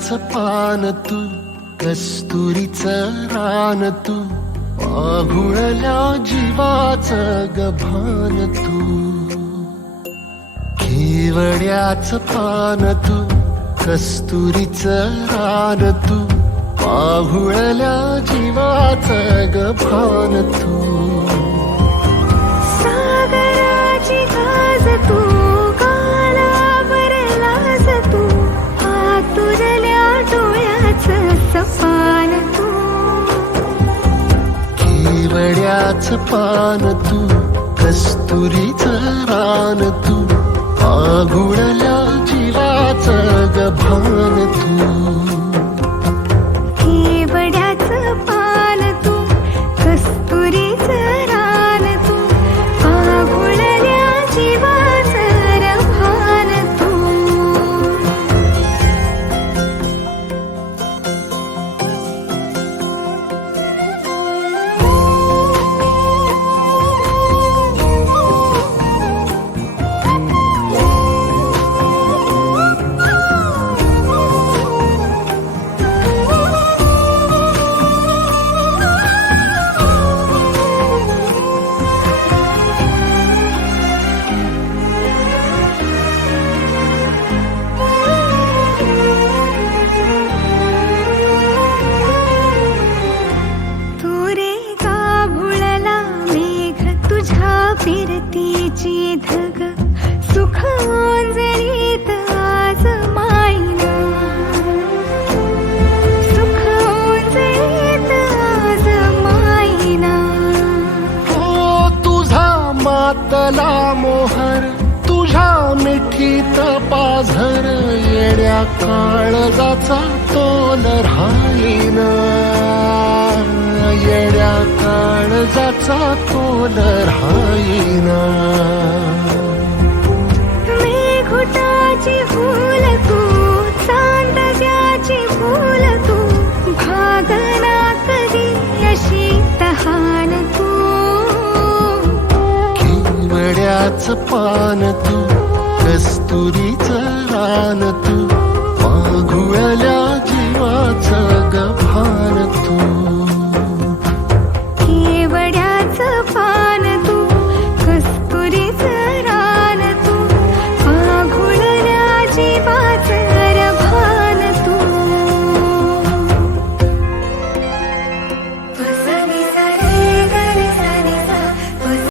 केवड्याचं पान तू, कस्तुरीचं रान तू, पाघुळल्या जीवाचं गभान तू. केवड्याचं पान तू, कस्तुरीचं रान तू, पाघुळल्या जीवाचं गभान तू. सागराची गाज तू, गालावरलाज तू, आतुरल्या डोळ्याचं सपान तू. केवड्याचं पान तू, कस्तुरीचं रान तू, पाघुळल्या जीवाचं गभान तू. केवड्याचं पान तू, कस्तुरीचं रान तू, पाघुळल्या जीवाचं रभान तू. फिरतीची धग सुख ओंजळीत आज मायना, सुख ओंजळीत आज मायना. हो तुझा मातला मोहर, तुझ्या मिठीत पाझर, येड्या काळजाचा तोल राहीना, येड्या काळजाचा तोल राहीना. मेघुटाची फूल तू, चांदण्याची फूल तू, भागना कधी अशी तहान तू. केवड्याचं पान तू, कस्तुरीचं रान